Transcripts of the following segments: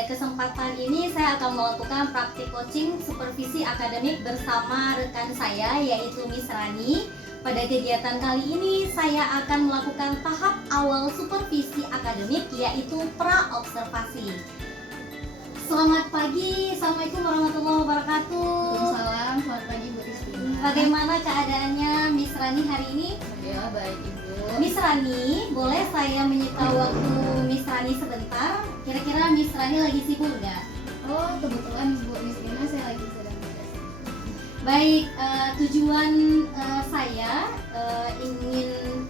Kesempatan ini saya akan melakukan praktik coaching supervisi akademik bersama rekan saya yaitu Miss Rani. Pada kegiatan kali ini saya akan melakukan tahap awal supervisi akademik yaitu pra-observasi. Selamat pagi, Assalamualaikum warahmatullahi wabarakatuh. Waalaikumsalam, selamat pagi Bu Kristina. Bagaimana keadaannya Miss Rani hari ini? Ya, baik Ibu. Miss Rani, boleh saya menyita waktu Miss Rani sebentar? Kira-kira Miss Rani lagi sibuk nggak? Oh, kebetulan Bu Kristina saya lagi sedang tugas. Baik, tujuan saya ingin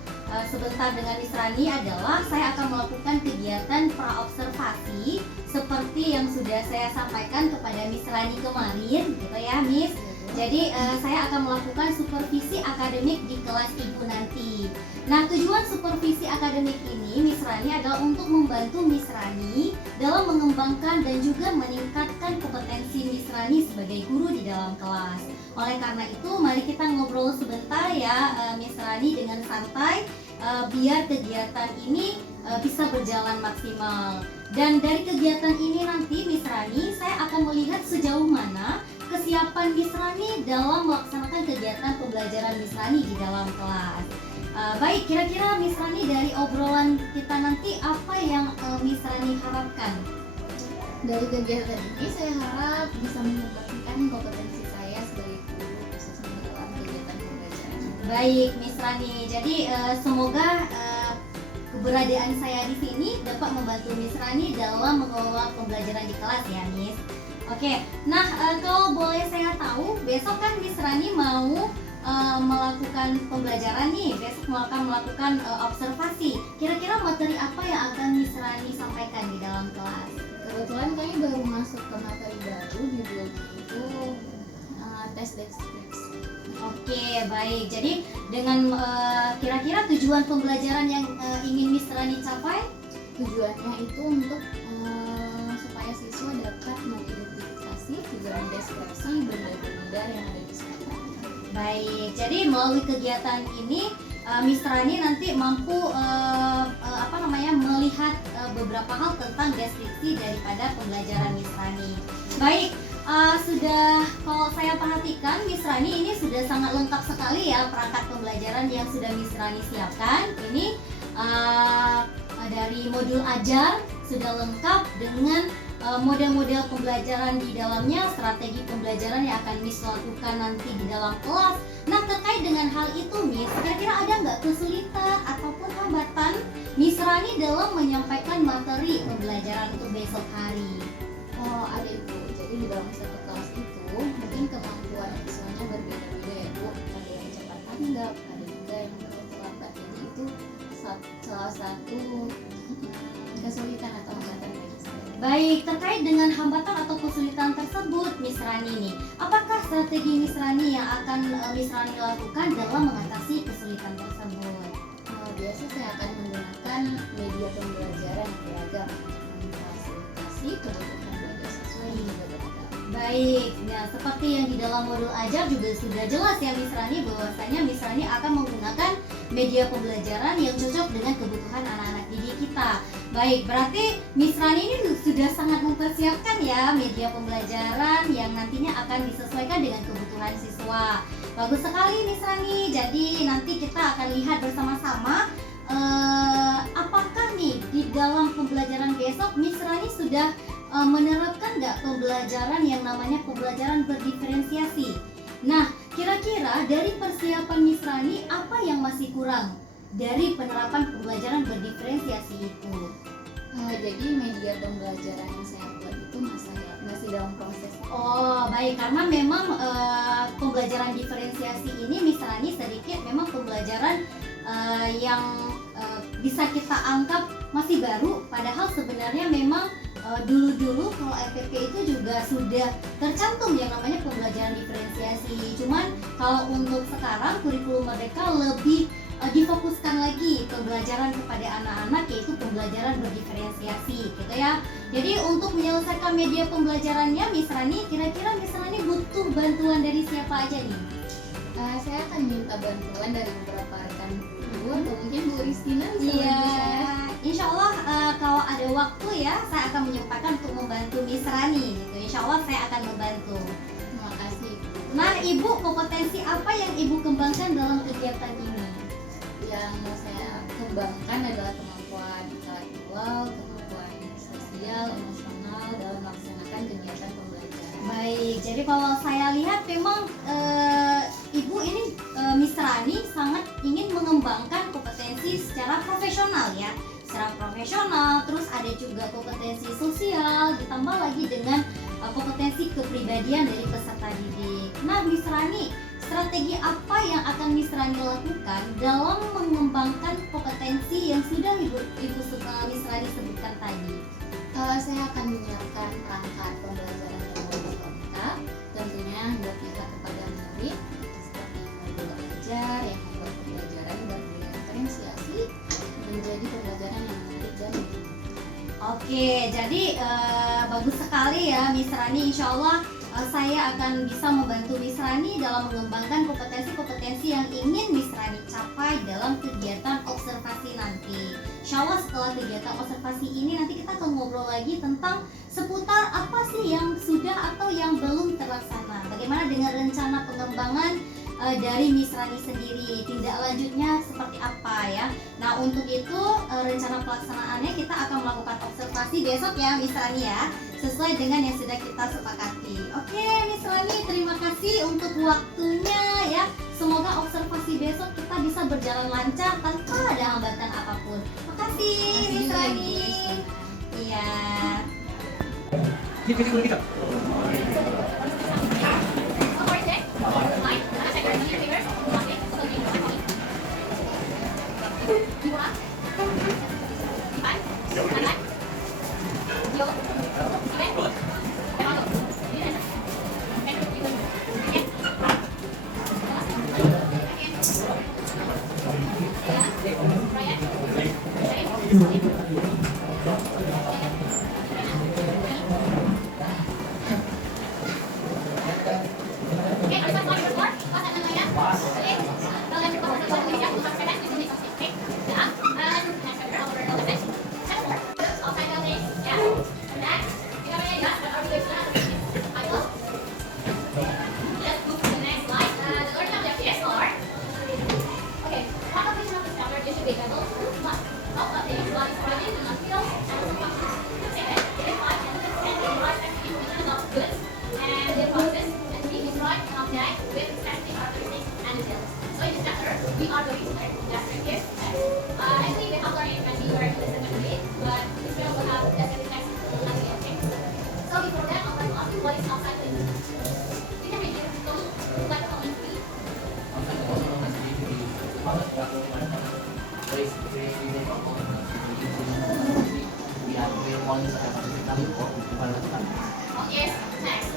sebentar dengan Miss Rani adalah saya akan melakukan kegiatan pra-observasi seperti yang sudah saya sampaikan kepada Miss Rani kemarin, gitu ya Miss. Jadi saya akan melakukan supervisi akademik di kelas Ibu nanti. Nah, tujuan supervisi akademik ini Miss Rani adalah untuk membantu Miss Rani dalam mengembangkan dan juga meningkatkan kompetensi Miss Rani sebagai guru di dalam kelas. Oleh karena itu, mari kita ngobrol sebentar ya Miss Rani dengan santai biar kegiatan ini bisa berjalan maksimal. Dan dari kegiatan ini nanti Miss Rani saya akan melihat sejauh mana kesiapan Miss Rani dalam melaksanakan kegiatan pembelajaran Miss Rani di dalam kelas. Baik, kira-kira Miss Rani dari obrolan kita nanti apa yang Miss Rani harapkan? Dari kegiatan ini saya harap bisa meningkatkan kompetensi saya sebagai guru khususnya dalam kegiatan pembelajaran. Baik, Miss Rani. Jadi semoga keberadaan saya di sini dapat membantu Miss Rani dalam mengelola pembelajaran di kelas ya, Miss. Oke, nah kalau boleh saya tahu, besok kan Miss Rani mau melakukan pembelajaran nih, besok akan melakukan observasi. Kira-kira materi apa yang akan Miss Rani sampaikan di dalam kelas? Kebetulan kami baru masuk ke materi baru judulnya itu tes deskripsi. Oke, baik. Jadi dengan kira-kira tujuan pembelajaran yang ingin Miss Rani capai? Tujuannya itu untuk supaya siswa dapat mengidentifikasi juga mendeskripsi benda-benda yang ada di sekitar. Baik, jadi melalui kegiatan ini Miss Rani nanti mampu melihat beberapa hal tentang deskripsi daripada pembelajaran Miss Rani. Baik, sudah kalau saya perhatikan Miss Rani ini sudah sangat lengkap sekali ya perangkat pembelajaran yang sudah Miss Rani siapkan. Ini dari modul ajar sudah lengkap dengan model-model pembelajaran di dalamnya, strategi pembelajaran yang akan Miss lakukan nanti di dalam kelas. Nah, terkait dengan hal itu Miss, kira-kira ada nggak kesulitan ataupun hambatan Miss Rani dalam menyampaikan materi pembelajaran untuk besok hari? Oh, ada Ibu. Jadi di dalam satu kelas itu mungkin kemampuan siswanya berbeda-beda ya Bu. Ada yang cepat tanggap, ada juga yang terlambat. Jadi itu salah satu kesulitan atau hambatan bagi saya. Baik, terkait dengan hambatan atau kesulitan tersebut Miss Rani nih, apakah strategi Miss Rani yang akan Miss Rani lakukan dalam mengatasi kesulitan tersebut? Biasa saya akan menggunakan media pembelajaran yang beragam, memfasilitasi kebutuhan belajar siswa yang juga beragam. Baik, ya seperti yang di dalam modul ajar juga sudah jelas ya Miss Rani bahwasanya Miss Rani akan menggunakan media pembelajaran yang cocok dengan kebutuhan anak-anak didik kita. Baik, berarti Miss Rani ini sudah sangat mempersiapkan ya media pembelajaran yang nantinya akan disesuaikan dengan kebutuhan siswa. Bagus sekali Miss Rani. Jadi nanti kita akan lihat bersama-sama apakah nih di dalam pembelajaran besok Miss Rani sudah menerapkan nggak pembelajaran yang namanya pembelajaran berdiferensiasi. Nah, kira-kira dari persiapan Miss Rani apa yang masih kurang dari penerapan pembelajaran berdiferensiasi itu? Jadi media pembelajaran yang saya buat itu masih dalam proses. Oh, baik, karena memang pembelajaran diferensiasi ini Miss Rani sedikit memang pembelajaran yang bisa kita anggap masih baru, padahal sebenarnya memang dulu-dulu kalau FPP itu juga sudah tercantum yang namanya pembelajaran diferensiasi. Cuman kalau untuk sekarang kurikulum Merdeka lebih difokuskan lagi pembelajaran kepada anak-anak yaitu pembelajaran berdiferensiasi gitu ya. Jadi untuk menyelesaikan media pembelajarannya Miss Rani, kira-kira Miss Rani butuh bantuan dari siapa aja nih? Saya akan minta bantuan dari beberapa rekan guru atau mungkin Bu Kristina bisa bantu saya. insya Allah kalau ada waktu ya saya akan menyempatkan untuk membantu Miss Rani gitu. Insya Allah saya akan membantu. Terima kasih. Nah, Ibu, kompetensi apa yang Ibu kembangkan dalam kegiatan ini? Yang mau saya kembangkan adalah kemampuan intelektual, kemampuan sosial, emosional dalam melaksanakan kegiatan pembelajaran. Baik, jadi kalau saya lihat memang Ibu ini Miss Rani sangat ingin mengembangkan kompetensi secara profesional ya. Secara profesional, terus ada juga kompetensi sosial, ditambah lagi dengan kompetensi kepribadian dari peserta didik. Nah, Miss Rani, strategi apa yang akan Miss Rani lakukan dalam mengembangkan kompetensi yang sudah Miss Rani sebutkan tadi? Saya akan menyiapkan perangkat pembelajaran yang lebih lengkap, tentunya berpihak kepada murid seperti modul belajar yang membuat pembelajaran berdiferensiasi menjadi pembelajaran yang menarik dan menyenangkan. Oke, jadi bagus sekali ya Miss Rani. Insya Allah saya akan bisa membantu Miss Rani dalam mengembangkan kompetensi-kompetensi yang ingin Miss Rani capai dalam kegiatan observasi nanti. Insya Allah setelah kegiatan observasi ini nanti kita akan ngobrol lagi tentang seputar apa sih yang sudah atau yang belum terlaksana. Bagaimana dengan rencana pengembangan dari Miss Rani sendiri, tindak lanjutnya seperti apa ya. Nah, untuk itu rencana pelaksanaannya kita akan melakukan observasi besok ya Miss Rani ya, sesuai dengan yang sudah kita sepakati. Oke Miss Rani, terima kasih untuk waktunya ya. Semoga observasi besok kita bisa berjalan lancar tanpa ada hambatan apapun. Makasih Miss Rani. Iya. Yes, next.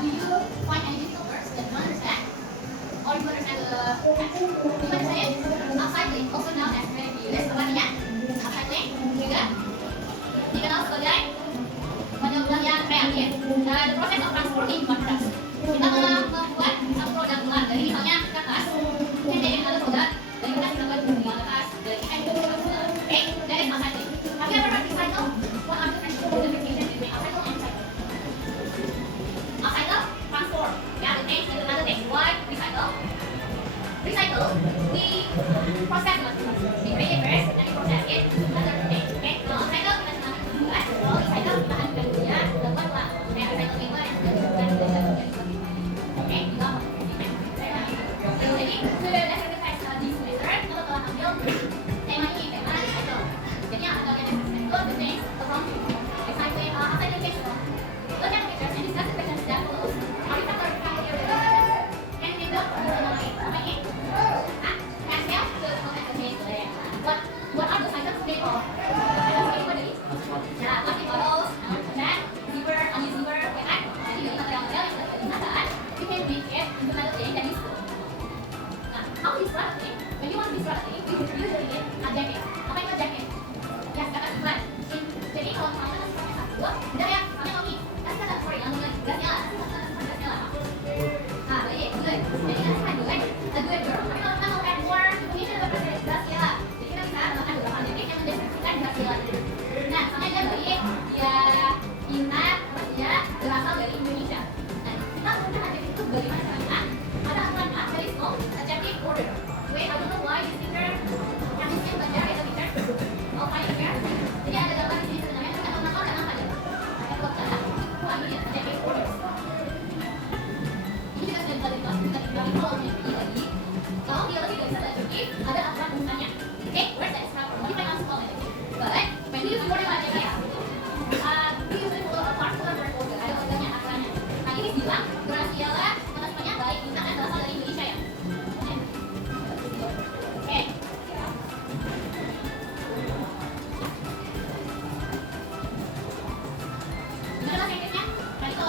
Do you find any difficult words that you understand? Or you understand the text? Do you understand it? Upcycling, also known as reuse. Artinya, upcycling juga dikenal sebagai penyeluduran yang kreatif. The process of transforming one product. Kita telah membuat satu produk keluar dari misalnya kertas, yang jadi another product, dari kertas kita buat bunga kertas, dari ikan kita buat bunga. Okay, that is upcycling. Have you ever heard recycle? What are the differentiation between upcycle and recycle? Upcycle, transform. Yeah, the thing is another thing. Why recycle? Recycle, we process one. We create it first, and we process it another thing. Okay, kalau upcycle kita cuma membuat, kalau recycle kita akan bukan dapat lah. Kayak recycle paper yang sudah dibuat dan sudah. Okay, juga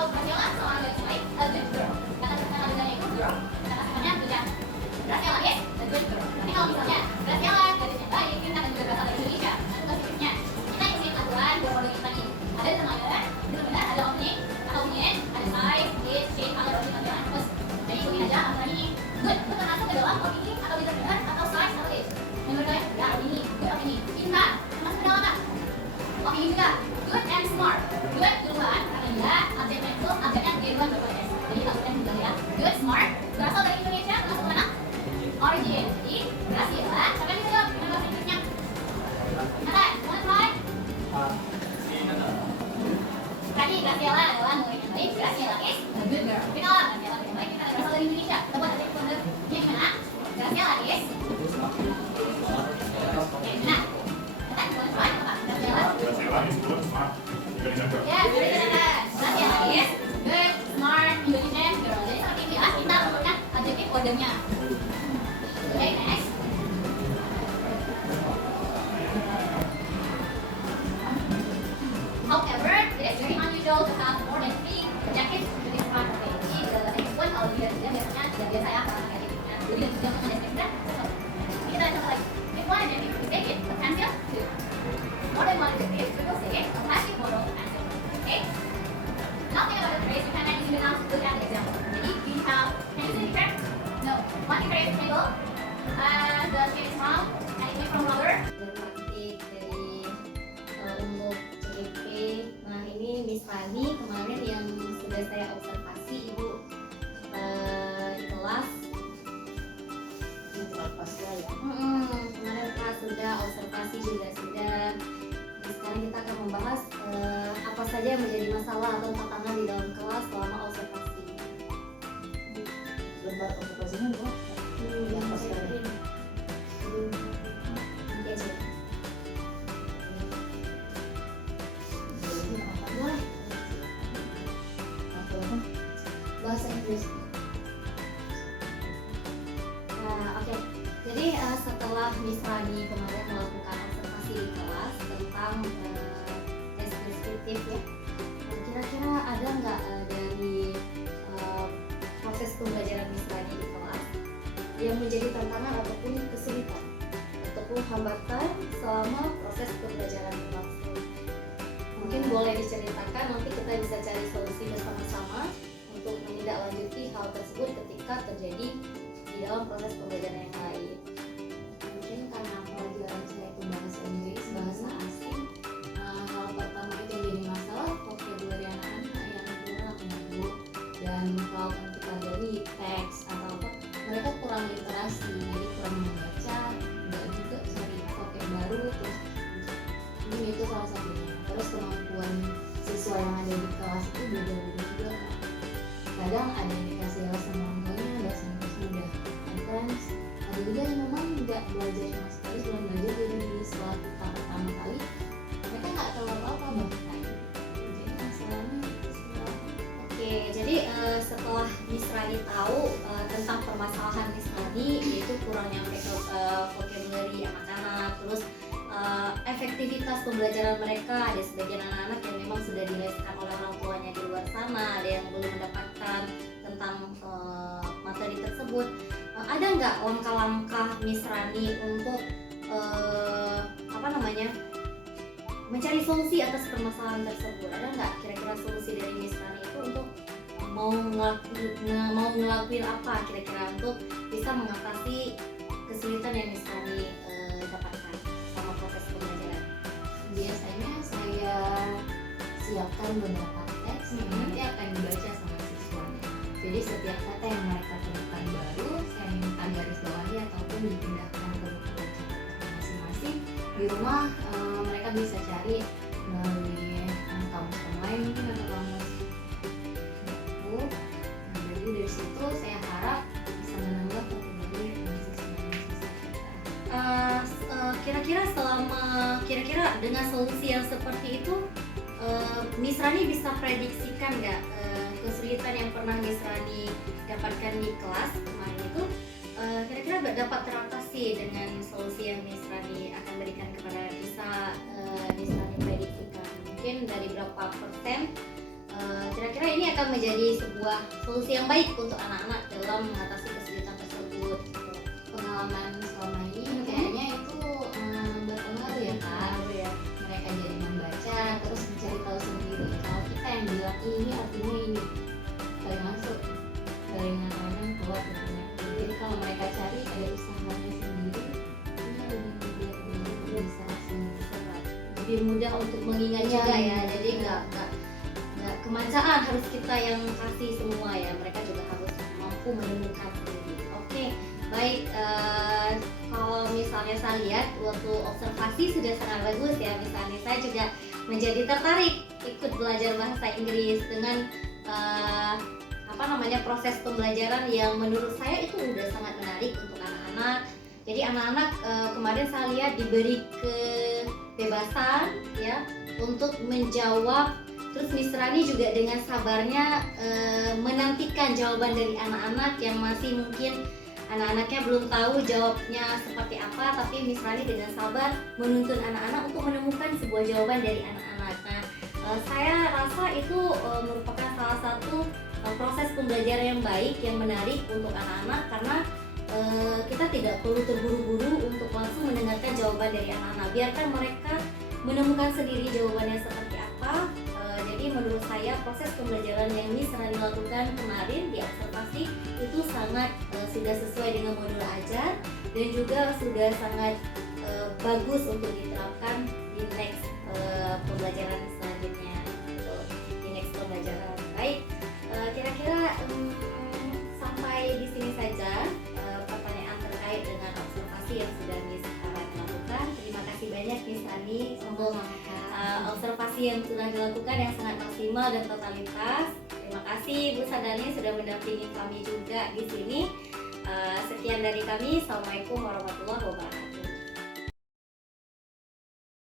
kalau Graciela sama agak baik, a good girl. Kata adanya itu girl. Kata sifatnya bujang. Graciela is a good girl. Tapi kalau misalnya Graciela gadisnya baik, kita akan juga berasal dari Indonesia. Nah, positifnya kita ikutin aturan dua kode kita nih. Ada benar-benar, benar-benar ada opening, atau union, ada size, age, shape, color, opening, tampilan, terus jadi ikutin aja aturan ini. Good, itu termasuk ke dalam opening atau benar-benar atau size atau age. Menurut kalian, ya opini, good opini. Cinta, termasuk ke dalam apa? Opini juga. Good and smart. Good duluan karena dia objeknya itu objeknya dia duluan berproses. Jadi takutnya juga ya. Good smart berasal dari Indonesia masuk mana? Origin. Jadi Graciela. Siapa yang bisa jawab dengan bahasa Inggrisnya? Nathan, wanna try? Tadi Graciela adalah murid yang baik. Graciela is a good girl. Tapi kalau Graciela yang baik kita berasal dari Indonesia. Kita buat aja kode. Ini gimana? Graciela is. Oke, nah. Nathan, wanna try apa? Graciela. Graciela is good, smart, Indonesian girl. Ya, very good. Graciela is good, smart, Indonesian girl. Jadi seperti ini ya, kita merupakan adjektif kodenya. Oke, next. However, it is very unusual to have more than 3 adjectives to describe a thing. Jadi, dalam bahasa Inggris pun kalau dia biasanya tidak biasa ya kalau pakai adjektifnya. Jadi, kita untuk adjektifnya, ini kita contoh lagi. If one adjective to say it, a pencil, 2. More than one adjective, we will say it, a plastic bottle, a pencil. Okay? Now think about the phrase, we can use it now to look at the example. Jadi, we have, can you see the picture? No. One picture is a table, the shape is round, and it came from rubber. Gramatik dari untuk CP. Nah ini Miss Rani kemarin yang sudah saya observasi Ibu di kelas. Kemarin kelas sudah, observasi juga sudah. Jadi sekarang kita akan membahas apa saja yang menjadi masalah atau tantangan di dalam kelas selama observasi. Lembar observasinya berapa? Yang pas tadi. Nanti aja. Jadi apa? Boleh. Apa? Bahasa Inggris. Nah, oke. Jadi setelah Miss Rani kemarin melakukan observasi di kelas tentang tes deskriptif ya, kira-kira ada nggak dari proses pembelajaran Miss Rani di kelas yang menjadi tantangan ataupun kesulitan ataupun hambatan selama proses pembelajaran berlangsung? Mungkin boleh diceritakan, nanti kita bisa cari solusi bersama-sama untuk menindaklanjuti hal tersebut ketika terjadi di dalam proses pembelajaran yang lain. Mungkin karena pelajaran saya itu bahasa Inggris, bahasa asing, hal pertama itu yang jadi masalah vocabulary anak-anak yang kurang atau ibu. Dan kalau kita dari teks atau apa, mereka kurang literasi, jadi kurang membaca, nggak juga cari vocab baru, terus mungkin itu salah satunya. Terus kemampuan siswa yang ada di kelas itu beda-beda juga kan. Kadang ada yang dikasih alasan orang tuanya bahasa Inggris mudah advance, ada juga yang memang nggak belajar sama sekali, belum belajar dari setelah pertama kali mereka nggak tahu apa-apa bahkan. Jadi masalahnya itu semua. Oke, jadi setelah Miss Rani tahu tentang permasalahan Miss Rani, yaitu kurangnya vocabulary anak-anak, terus efektivitas pembelajaran mereka, ada sebagian anak-anak yang memang sudah dileskan oleh orang tuanya di luar sana, ada yang belum mendapatkan tentang materi tersebut. Ada nggak langkah-langkah Miss Rani untuk mencari solusi atas permasalahan tersebut? Ada nggak kira-kira solusi dari Miss Rani itu untuk mau ngelakuin apa kira-kira untuk bisa mengatasi kesulitan yang Miss Rani dapatkan sama proses pembelajaran? Biasanya saya siapkan beberapa teks yang nanti akan dibaca sama siswanya. Jadi setiap kata yang mereka temukan baru, saya minta garis bawahi ataupun dipindahkan ke buku bacaan masing-masing. Di rumah mereka bisa cari melalui kamus online mungkin atau kamus buku. Nah, jadi dari situ saya harap bisa menambah vocabulary dari siswa-siswa kita. Kira-kira dengan solusi yang seperti itu, Miss Rani bisa prediksikan nggak kesulitan yang pernah Miss Rani dapatkan di kelas kemarin itu kira-kira dapat teratasi dengan solusi yang Miss Rani akan berikan kepada Miss Rani prediksikan? Mungkin dari berapa persen kira-kira ini akan akan menjadi sebuah solusi yang baik untuk anak-anak dalam mengatasi kesulitan tersebut. Pengalaman selama ini kayaknya itu berpengaruh ya Kak. Mereka jadi membaca terus mencari tahu sendiri kalau kita yang bilang ini artinya ini dari masuk dari mana keluar tentunya. Jadi kalau mereka cari ada usahanya sendiri ini lebih bisa langsung diserap. Lebih mudah untuk mengingat Iya, juga ya. iya. Jadi nggak kemancaan harus kita yang kasih semua ya. Mereka juga harus mampu menemukan sendiri. Oke, baik. Kalau misalnya saya lihat waktu observasi sudah sangat bagus ya. Misalnya saya juga menjadi tertarik ikut belajar bahasa Inggris dengan proses pembelajaran yang menurut saya itu udah sangat menarik untuk anak-anak. Jadi anak-anak kemarin saya lihat diberi kebebasan ya untuk menjawab. Terus Miss Rani juga dengan sabarnya menantikan jawaban dari anak-anak yang masih mungkin anak-anaknya belum tahu jawabnya seperti apa, tapi Miss Rani dengan sabar menuntun anak-anak untuk menemukan sebuah jawaban dari anak-anak. Nah, saya rasa itu merupakan salah satu proses pembelajaran yang baik, yang menarik untuk anak-anak karena kita tidak perlu terburu-buru untuk langsung mendengarkan jawaban dari anak-anak. Biarkan mereka menemukan sendiri jawabannya seperti apa. Jadi menurut saya proses pembelajaran yang Miss Rani lakukan kemarin di observasi itu sangat sudah sesuai dengan modul ajar dan juga sudah sangat bagus untuk diterapkan di next pembelajaran selanjutnya, di next pembelajaran. Baik, kira-kira sampai di sini saja pertanyaan terkait dengan observasi yang sudah Miss Rani lakukan. Terima kasih banyak Miss Rani untuk observasi yang sudah dilakukan yang sangat maksimal dan totalitas. Terima kasih Bu Sadani sudah mendampingi kami juga di sini. Sekian dari kami. Assalamualaikum warahmatullahi wabarakatuh.